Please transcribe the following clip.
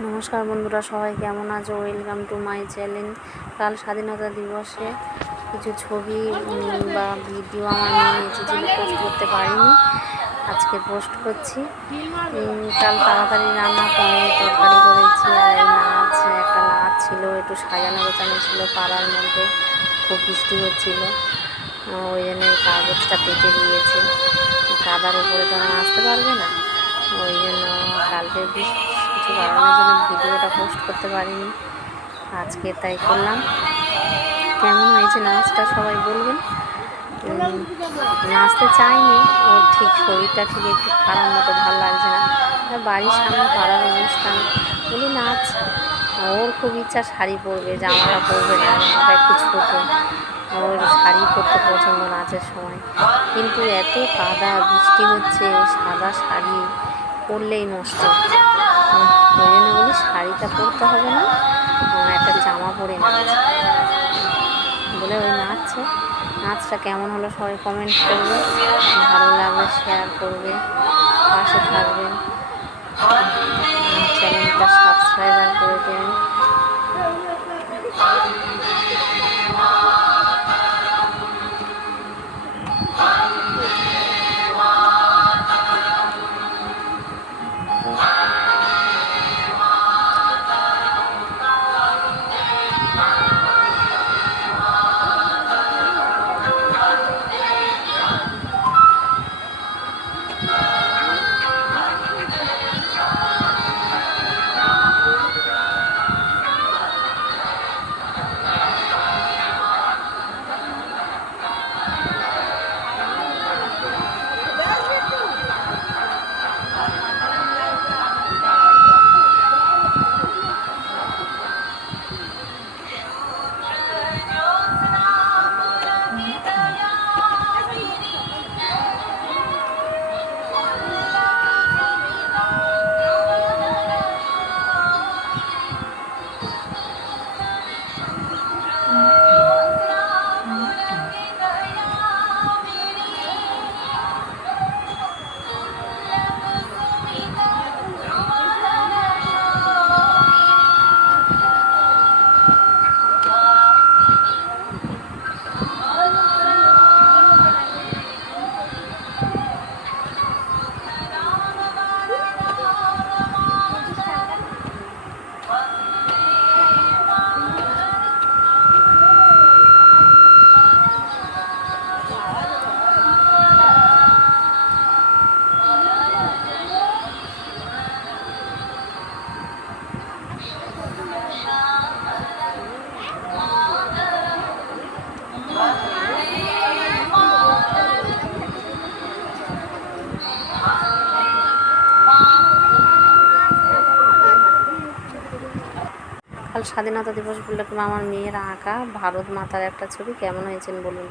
নমস্কার বন্ধুরা, সবাই কেমন আছো? Welcome to my channel. কাল স্বাধীনতা দিবসে কিছু ছবি বা ভিডিও আমার নিয়েছি, যেগুলো পোস্ট করতে পারিনি, আজকে পোস্ট করছি। কাল তাড়াতাড়ি রান্না, পনির তরকারি করেছি। আর এই একটা নাচ ছিল, একটু সাজানো গোছানো ছিল পাড়ার মধ্যে, খুব বৃষ্টি হচ্ছিলো, ওই জন্য এই কাগজটা পেতে দিয়েছে। কাদার উপরে তো আসতে পারবে না, ওই জন্য কালকে কিছু কারণের জন্য ভিডিওটা পোস্ট করতে পারিনি, আজকে তাই করলাম। কেমন হয়েছে নাচটা সবাই বলবেন। নাচতে চাইনি, ওর ঠিক শরীরটা ঠিক একটু খারাপ মতো, ভালো লাগছে না। বাড়ির সামনে পাড়ার অনুষ্ঠান বলি নাচ, ওর খুব ইচ্ছা শাড়ি পরবে, জামাটা পরবে না, জামাটা একটু ছোটো, ওর শাড়ি পরতে পছন্দ নাচের সময়। কিন্তু এত কাদা, বৃষ্টি হচ্ছে, সাদা শাড়ি পরলেই নষ্ট, ওই জন্য বলি শাড়িটা পরতে হবে না, একটা জামা পরে নাচ বলে ওই নাচছে। নাচটা কেমন হলো সবাই কমেন্ট করবে, ভালো লাগলে শেয়ার করবে, পাশে থাকবেন, চ্যানেলটা সাবস্ক্রাইবার করে দেবেন। কাল স্বাধীনতা দিবস উপলক্ষে আমার মেয়ের আঁকা ভারত মাতার একটা ছবি, কেমন হয়েছেন বলুন।